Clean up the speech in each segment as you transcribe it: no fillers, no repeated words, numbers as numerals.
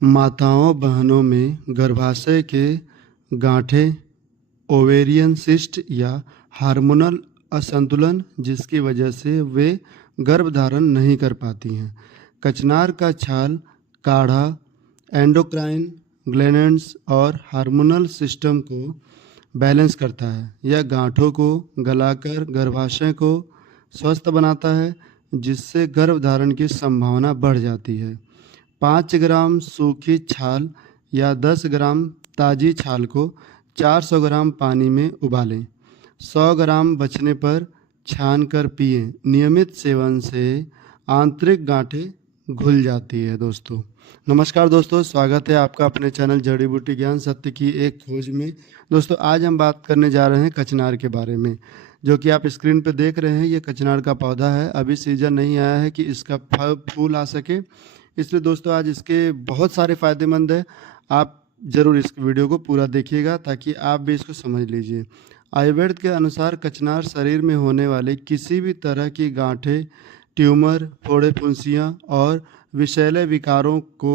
माताओं बहनों में गर्भाशय के गांठें, ओवेरियन सिस्ट या हार्मोनल असंतुलन जिसकी वजह से वे गर्भधारण नहीं कर पाती हैं। कचनार का छाल काढ़ा एंडोक्राइन ग्लैंड्स और हार्मोनल सिस्टम को बैलेंस करता है। यह गांठों को गलाकर गर्भाशय को स्वस्थ बनाता है, जिससे गर्भधारण की संभावना बढ़ जाती है। 5 ग्राम सूखी छाल या 10 ग्राम ताज़ी छाल को 400 ग्राम पानी में उबालें। 100 ग्राम बचने पर छान कर पिएं। नियमित सेवन से आंतरिक गांठें घुल जाती है। दोस्तों नमस्कार दोस्तों, स्वागत है आपका अपने चैनल जड़ी बूटी ज्ञान सत्य की एक खोज में। दोस्तों आज हम बात करने जा रहे हैं कचनार के बारे में, जो कि आप स्क्रीन पर देख रहे हैं। ये कचनार का पौधा है। अभी सीज़न नहीं आया है कि इसका फूल आ सके, इसलिए दोस्तों आज इसके बहुत सारे फ़ायदेमंद है। आप ज़रूर इस वीडियो को पूरा देखिएगा ताकि आप भी इसको समझ लीजिए। आयुर्वेद के अनुसार कचनार शरीर में होने वाले किसी भी तरह की गांठें, ट्यूमर, फोड़े फुंसियाँ और विषैले विकारों को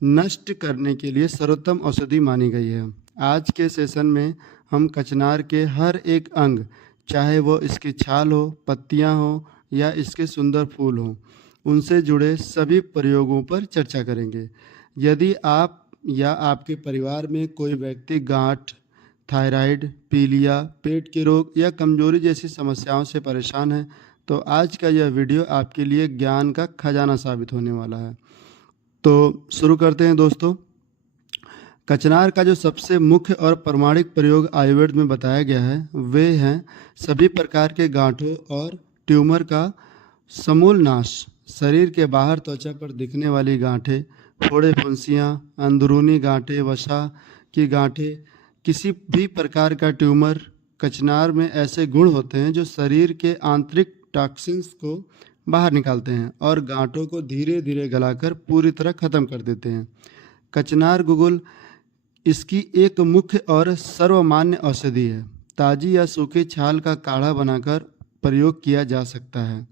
नष्ट करने के लिए सर्वोत्तम औषधि मानी गई है। आज के सेशन में हम कचनार के हर एक अंग, चाहे वो इसकी छाल हो, पत्तियाँ हो या इसके सुंदर फूल हों, उनसे जुड़े सभी प्रयोगों पर चर्चा करेंगे। यदि आप या आपके परिवार में कोई व्यक्ति गांठ, थायराइड, पीलिया, पेट के रोग या कमजोरी जैसी समस्याओं से परेशान है, तो आज का यह वीडियो आपके लिए ज्ञान का खजाना साबित होने वाला है। तो शुरू करते हैं दोस्तों। कचनार का जो सबसे मुख्य और प्रामाणिक प्रयोग आयुर्वेद में बताया गया है, वे हैं सभी प्रकार के गांठों और ट्यूमर का समूल नाश। शरीर के बाहर त्वचा पर दिखने वाली गांठें, फोड़े फुंसियाँ, अंदरूनी गांठें, वसा की गांठें, किसी भी प्रकार का ट्यूमर। कचनार में ऐसे गुण होते हैं जो शरीर के आंतरिक टॉक्सिन्स को बाहर निकालते हैं और गांठों को धीरे धीरे गलाकर पूरी तरह ख़त्म कर देते हैं। कचनार गुगुल इसकी एक मुख्य और सर्वमान्य औषधि है। ताज़ी या सूखी छाल का काढ़ा बनाकर प्रयोग किया जा सकता है।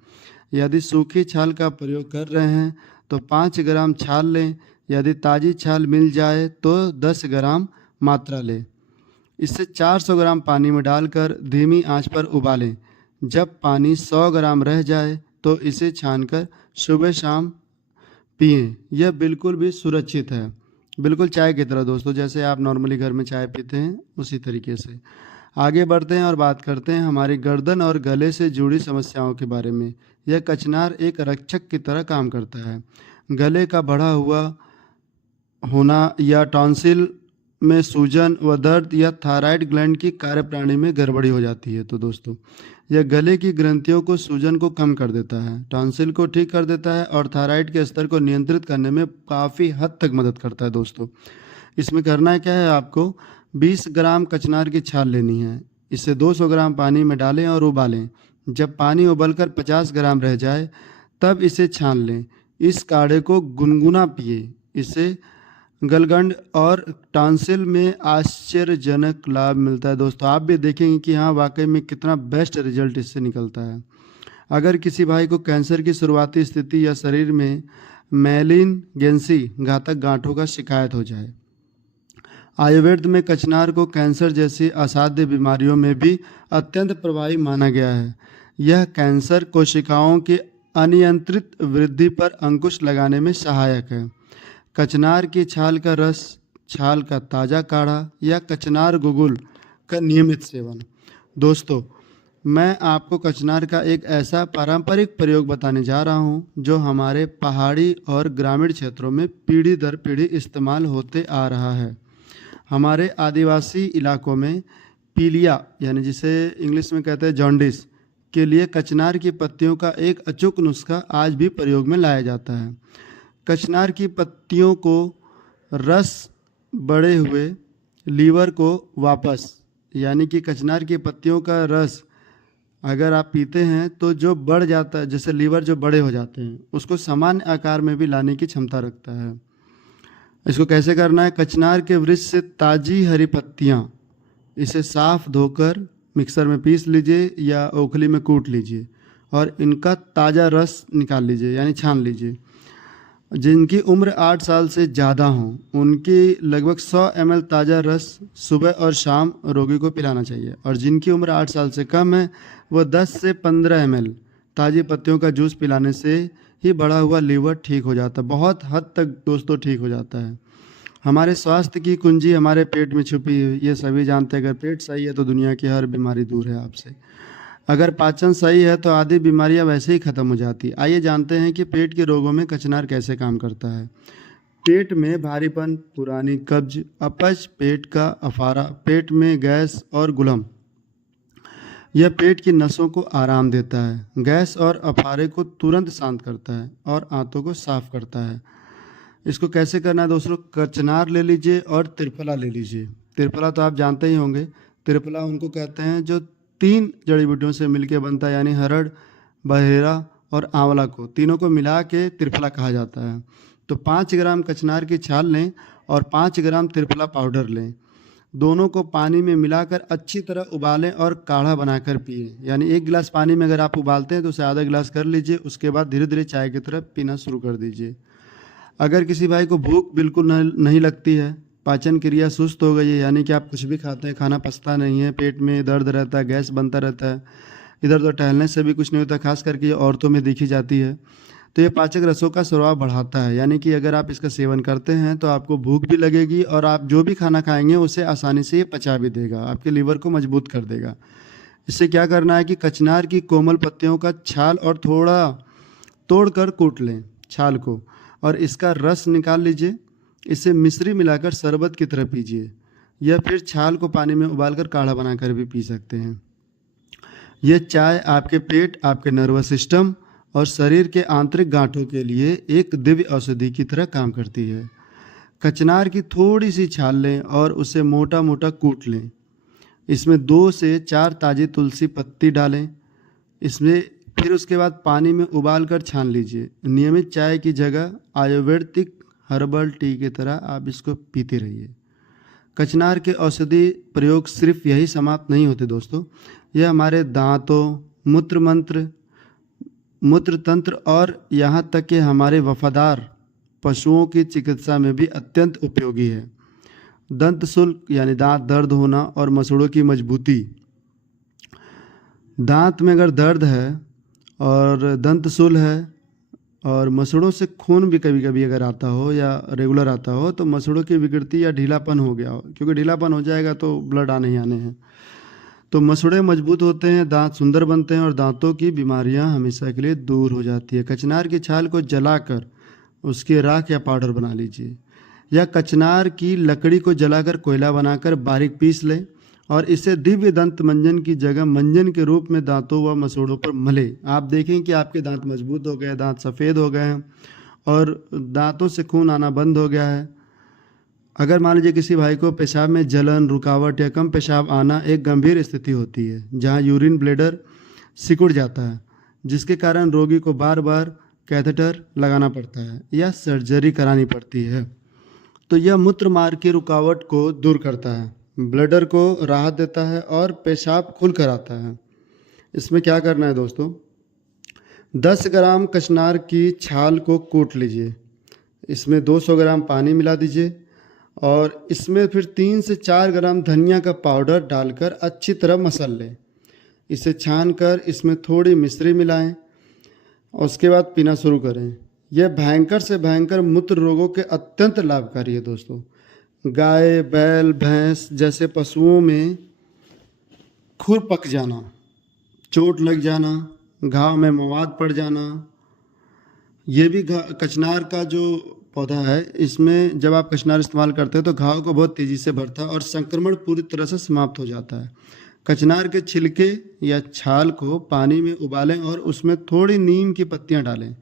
यदि सूखी छाल का प्रयोग कर रहे हैं तो 5 ग्राम छाल लें। यदि ताज़ी छाल मिल जाए तो 10 ग्राम मात्रा लें। इसे 400 ग्राम पानी में डालकर धीमी आंच पर उबालें। जब पानी 100 ग्राम रह जाए तो इसे छानकर सुबह शाम पिएं। यह बिल्कुल भी सुरक्षित है, बिल्कुल चाय की तरह दोस्तों, जैसे आप नॉर्मली घर में चाय पीते हैं उसी तरीके से। आगे बढ़ते हैं और बात करते हैं हमारी गर्दन और गले से जुड़ी समस्याओं के बारे में। यह कचनार एक रक्षक की तरह काम करता है। गले का बढ़ा हुआ होना या टॉन्सिल में सूजन व दर्द या थायराइड ग्लैंड की कार्यप्रणाली में गड़बड़ी हो जाती है, तो दोस्तों यह गले की ग्रंथियों को, सूजन को कम कर देता है, टॉन्सिल को ठीक कर देता है और थायराइड के स्तर को नियंत्रित करने में काफ़ी हद तक मदद करता है। दोस्तों इसमें करना क्या है, आपको 20 ग्राम कचनार की छाल लेनी है। इसे 200 ग्राम पानी में डालें और उबालें। जब पानी उबलकर 50 ग्राम रह जाए तब इसे छान लें। इस काढ़े को गुनगुना पिए। इससे गलगंड और टॉन्सिल में आश्चर्यजनक लाभ मिलता है। दोस्तों आप भी देखेंगे कि हाँ वाकई में कितना बेस्ट रिजल्ट इससे निकलता है। अगर किसी भाई को कैंसर की शुरुआती स्थिति या शरीर में मैलिनगेंसी, घातक गांठों का शिकायत हो जाए, आयुर्वेद में कचनार को कैंसर जैसी असाध्य बीमारियों में भी अत्यंत प्रभावी माना गया है। यह कैंसर कोशिकाओं की अनियंत्रित वृद्धि पर अंकुश लगाने में सहायक है। कचनार की छाल का रस, छाल का ताज़ा काढ़ा या कचनार गुगुल का नियमित सेवन। दोस्तों मैं आपको कचनार का एक ऐसा पारंपरिक प्रयोग बताने जा रहा हूँ जो हमारे पहाड़ी और ग्रामीण क्षेत्रों में पीढ़ी दर पीढ़ी इस्तेमाल होते आ रहा है। हमारे आदिवासी इलाकों में पीलिया, यानी जिसे इंग्लिश में कहते हैं जॉन्डिस, के लिए कचनार की पत्तियों का एक अचूक नुस्खा आज भी प्रयोग में लाया जाता है। कचनार की पत्तियों को रस बढ़े हुए लीवर को वापस, यानी कि कचनार की पत्तियों का रस अगर आप पीते हैं तो जो बढ़ जाता है, जैसे लीवर जो बड़े हो जाते हैं, उसको सामान्य आकार में भी लाने की क्षमता रखता है। इसको कैसे करना है, कचनार के वृक्ष से ताज़ी हरी पत्तियाँ, इसे साफ धोकर मिक्सर में पीस लीजिए या ओखली में कूट लीजिए और इनका ताज़ा रस निकाल लीजिए, यानी छान लीजिए। जिनकी उम्र 8 साल से ज़्यादा हो उनकी लगभग 100 ml ताज़ा रस सुबह और शाम रोगी को पिलाना चाहिए, और जिनकी उम्र 8 साल से कम है वो 10 से 15 ml ताज़ी पत्तियों का जूस पिलाने से ही बढ़ा हुआ लीवर ठीक हो जाता है। बहुत हद तक दोस्तों ठीक हो जाता है। हमारे स्वास्थ्य की कुंजी हमारे पेट में छुपी है, ये सभी जानते हैं। अगर पेट सही है तो दुनिया की हर बीमारी दूर है आपसे। अगर पाचन सही है तो आधी बीमारियां वैसे ही खत्म हो जाती। आइए जानते हैं कि पेट के रोगों में कचनार कैसे काम करता है। पेट में भारीपन, पुरानी कब्ज, अपच, पेट का अफारा, पेट में गैस और गुलम, यह पेट की नसों को आराम देता है। गैस और अफारे को तुरंत शांत करता है और आंतों को साफ करता है। इसको कैसे करना है दोस्तों? कचनार ले लीजिए और त्रिफला ले लीजिए। त्रिफला तो आप जानते ही होंगे। त्रिफला उनको कहते हैं जो 3 जड़ी बूटियों से मिलकर बनता है, यानी हरड़, बहेरा और आंवला को तीनों को मिला के त्रिफला कहा जाता है। तो 5 ग्राम कचनार की छाल लें और 5 ग्राम त्रिफला पाउडर लें। दोनों को पानी में मिलाकर अच्छी तरह उबालें और काढ़ा बनाकर पिए। यानी 1 गिलास पानी में अगर आप उबालते हैं तो उसे आधा गिलास कर लीजिए, उसके बाद धीरे धीरे चाय की तरह पीना शुरू कर दीजिए। अगर किसी भाई को भूख बिल्कुल नहीं लगती है, पाचन क्रिया सुस्त हो गई है, यानी कि आप कुछ भी खाते हैं खाना पचता नहीं है, पेट में दर्द रहता है, गैस बनता रहता है, इधर उधर टहलने से भी कुछ नहीं होता, खास करके ये औरतों में देखी जाती है, तो ये पाचक रसों का स्वभाव बढ़ाता है। यानी कि अगर आप इसका सेवन करते हैं तो आपको भूख भी लगेगी और आप जो भी खाना खाएंगे उसे आसानी से ये पचा भी देगा, आपके लीवर को मजबूत कर देगा। इससे क्या करना है कि कचनार की कोमल पत्तियों का छाल और थोड़ा तोड़कर कूट लें छाल को, और इसका रस निकाल लीजिए। इसे मिश्री मिलाकर शरबत की तरह पीजिए, या फिर छाल को पानी में उबालकर काढ़ा बनाकर भी पी सकते हैं। यह चाय आपके पेट, आपके नर्वस सिस्टम और शरीर के आंतरिक गांठों के लिए एक दिव्य औषधि की तरह काम करती है। कचनार की थोड़ी सी छाल लें और उसे मोटा मोटा कूट लें। इसमें 2 से 4 ताज़ी तुलसी पत्ती डालें। इसमें फिर उसके बाद पानी में उबाल कर छान लीजिए। नियमित चाय की जगह आयुर्वेदिक हर्बल टी की तरह आप इसको पीते रहिए। कचनार के औषधि प्रयोग सिर्फ यही समाप्त नहीं होते दोस्तों, यह हमारे दांतों, मूत्र तंत्र और यहाँ तक कि हमारे वफादार पशुओं की चिकित्सा में भी अत्यंत उपयोगी है। दंत शुल्क यानी दांत दर्द होना और मसूड़ों की मजबूती। दांत में अगर दर्द है और दंत शूल है और मसूड़ों से खून भी कभी कभी अगर आता हो या रेगुलर आता हो, तो मसूड़ों की विकृति या ढीलापन हो गया हो, क्योंकि ढीलापन हो जाएगा तो ब्लड आने ही आने हैं, तो मसूड़े मजबूत होते हैं, दांत सुंदर बनते हैं और दांतों की बीमारियां हमेशा के लिए दूर हो जाती है। कचनार की छाल को जलाकर उसकी राख या पाउडर बना लीजिए, या कचनार की लकड़ी को जलाकर कोयला बनाकर बारीक पीस लें और इसे दिव्य दंत मंजन की जगह मंजन के रूप में दांतों व मसूड़ों पर मले। आप देखें कि आपके दांत मजबूत हो गए, दांत सफ़ेद हो गए हैं और दांतों से खून आना बंद हो गया है। अगर मान लीजिए किसी भाई को पेशाब में जलन, रुकावट या कम पेशाब आना एक गंभीर स्थिति होती है, जहां यूरिन ब्लैडर सिकुड़ जाता है, जिसके कारण रोगी को बार बार कैथेटर लगाना पड़ता है या सर्जरी करानी पड़ती है, तो यह मूत्र मार्ग की रुकावट को दूर करता है, ब्लैडर को राहत देता है और पेशाब खुल कर आता है। इसमें क्या करना है दोस्तों? 10 ग्राम कचनार की छाल को कूट लीजिए, इसमें 200 ग्राम पानी मिला दीजिए और इसमें फिर 3 से 4 ग्राम धनिया का पाउडर डालकर अच्छी तरह मसल लें। इसे छान कर इसमें थोड़ी मिश्री मिलाएं और उसके बाद पीना शुरू करें। यह भयंकर से भयंकर मूत्र रोगों के अत्यंत लाभकारी है दोस्तों। गाय, बैल, भैंस जैसे पशुओं में खुर पक जाना, चोट लग जाना, घाव में मवाद पड़ जाना, ये भी कचनार का जो पौधा है, इसमें जब आप कचनार इस्तेमाल करते हैं तो घाव को बहुत तेज़ी से भरता है और संक्रमण पूरी तरह से समाप्त हो जाता है। कचनार के छिलके या छाल को पानी में उबालें और उसमें थोड़ी नीम की पत्तियां डालें।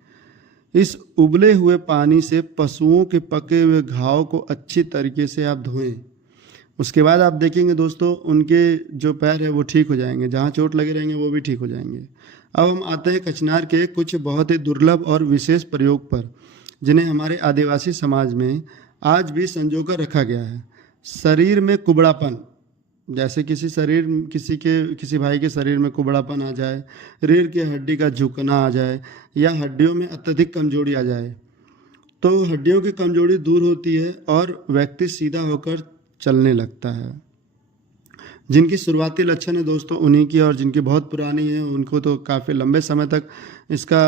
इस उबले हुए पानी से पशुओं के पके हुए घाव को अच्छी तरीके से आप धोएं। उसके बाद आप देखेंगे दोस्तों, उनके जो पैर है वो ठीक हो जाएंगे, जहाँ चोट लगे रहेंगे वो भी ठीक हो जाएंगे। अब हम आते हैं कचनार के कुछ बहुत ही दुर्लभ और विशेष प्रयोग पर, जिन्हें हमारे आदिवासी समाज में आज भी संजो कर रखा गया है। शरीर में कुबड़ापन, जैसे किसी भाई के शरीर में कुबड़ापन आ जाए, रीढ़ की हड्डी का झुकना आ जाए या हड्डियों में अत्यधिक कमजोरी आ जाए, तो हड्डियों की कमजोरी दूर होती है और व्यक्ति सीधा होकर चलने लगता है। जिनकी शुरुआती लक्षण है दोस्तों उन्हीं की, और जिनकी बहुत पुरानी है उनको तो काफ़ी लंबे समय तक इसका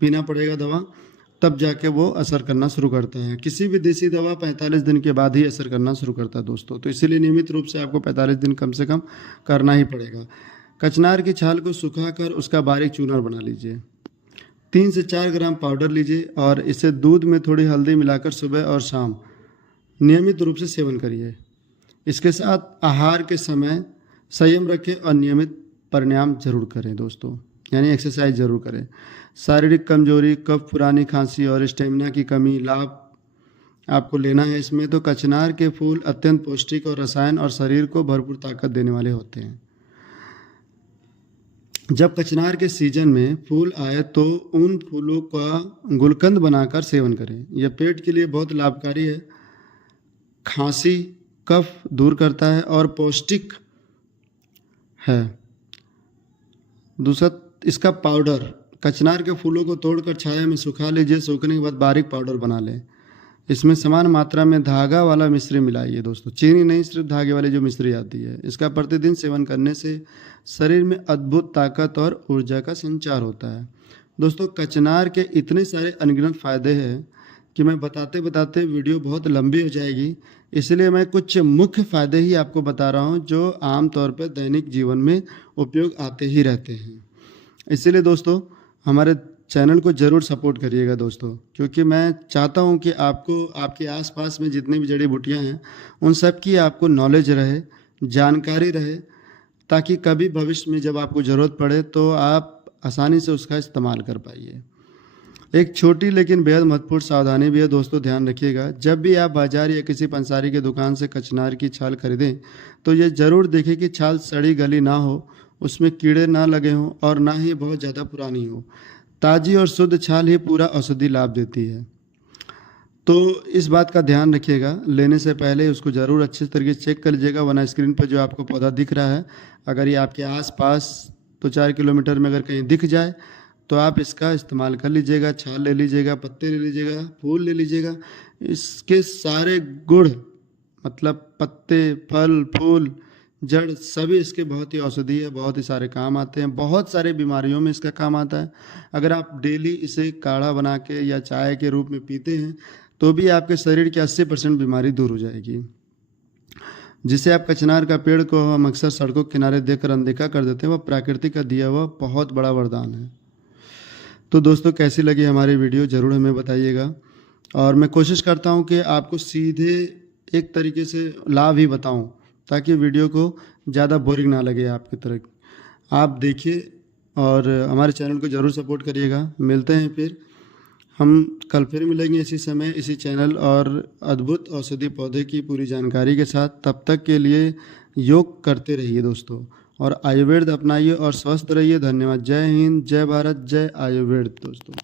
पीना पड़ेगा दवा, तब जाके वो असर करना शुरू करते हैं। किसी भी देसी दवा 45 दिन के बाद ही असर करना शुरू करता है दोस्तों, तो इसीलिए नियमित रूप से आपको 45 दिन कम से कम करना ही पड़ेगा। कचनार की छाल को सुखाकर उसका बारीक चूरन बना लीजिए। 3 से 4 ग्राम पाउडर लीजिए और इसे दूध में थोड़ी हल्दी मिलाकर सुबह और शाम नियमित रूप से सेवन करिए। इसके साथ आहार के समय संयम रखें और नियमित प्राणायाम जरूर करें दोस्तों, यानी एक्सरसाइज जरूर करें। शारीरिक कमजोरी, कफ, पुरानी खांसी और स्टेमिना की कमी लाभ आपको लेना है इसमें, तो कचनार के फूल अत्यंत पौष्टिक और रसायन और शरीर को भरपूर ताकत देने वाले होते हैं। जब कचनार के सीजन में फूल आए तो उन फूलों का गुलकंद बनाकर सेवन करें। यह पेट के लिए बहुत लाभकारी है, खांसी कफ दूर करता है और पौष्टिक है। दूसरा, इसका पाउडर, कचनार के फूलों को तोड़कर छाया में सुखा लीजिए। सूखने के बाद बारीक पाउडर बना लें। इसमें समान मात्रा में धागा वाला मिश्री मिलाइए दोस्तों, चीनी नहीं, सिर्फ धागे वाली जो मिश्री आती है। इसका प्रतिदिन सेवन करने से शरीर में अद्भुत ताकत और ऊर्जा का संचार होता है। दोस्तों कचनार के इतने सारे अनगिनत फ़ायदे हैं कि मैं बताते बताते वीडियो बहुत लंबी हो जाएगी, इसलिए मैं कुछ मुख्य फ़ायदे ही आपको बता रहा हूँ जो आम तौर पर दैनिक जीवन में उपयोग आते ही रहते हैं। इसीलिए दोस्तों हमारे चैनल को ज़रूर सपोर्ट करिएगा दोस्तों, क्योंकि मैं चाहता हूँ कि आपको आपके आसपास में जितनी भी जड़ी बूटियाँ हैं उन सब की आपको नॉलेज रहे, जानकारी रहे, ताकि कभी भविष्य में जब आपको ज़रूरत पड़े तो आप आसानी से उसका इस्तेमाल कर पाइए। एक छोटी लेकिन बेहद महत्वपूर्ण सावधानी भी है दोस्तों, ध्यान रखिएगा। जब भी आप बाजार या किसी पंसारी की दुकान से कचनार की छाल खरीदें तो ये ज़रूर देखें कि छाल सड़ी गली ना हो, उसमें कीड़े ना लगे हों और ना ही बहुत ज़्यादा पुरानी हो। ताज़ी और शुद्ध छाल ही पूरा औषधि लाभ देती है, तो इस बात का ध्यान रखिएगा। लेने से पहले उसको ज़रूर अच्छे तरीके से चेक कर लीजिएगा, वरना स्क्रीन पर जो आपको पौधा दिख रहा है, अगर ये आपके आसपास 2-4 किलोमीटर में अगर कहीं दिख जाए तो आप इसका इस्तेमाल कर लीजिएगा। छाल ले लीजिएगा, पत्ते ले लीजिएगा, फूल ले लीजिएगा। इसके सारे गुण, मतलब पत्ते, फल, फूल, जड़, सभी इसके बहुत ही औषधीय है, बहुत ही सारे काम आते हैं। बहुत सारे बीमारियों में इसका काम आता है। अगर आप डेली इसे काढ़ा बना के या चाय के रूप में पीते हैं तो भी आपके शरीर की 80% बीमारी दूर हो जाएगी। जिसे आप कचनार का पेड़ को हम अक्सर सड़कों के किनारे देखकर अनदेखा कर देते हैं, वह प्रकृति का दिया हुआ बहुत बड़ा वरदान है। तो दोस्तों कैसी लगी हमारी वीडियो ज़रूर हमें बताइएगा, और मैं कोशिश करता हूँ कि आपको सीधे एक तरीके से लाभ ही बताऊँ, ताकि वीडियो को ज़्यादा बोरिंग ना लगे आपकी तरह। आप देखिए और हमारे चैनल को ज़रूर सपोर्ट करिएगा। मिलते हैं फिर, हम कल फिर मिलेंगे इसी समय इसी चैनल और अद्भुत औषधि पौधे की पूरी जानकारी के साथ। तब तक के लिए योग करते रहिए दोस्तों, और आयुर्वेद अपनाइए और स्वस्थ रहिए। धन्यवाद। जय हिंद, जय भारत, जय आयुर्वेद दोस्तों।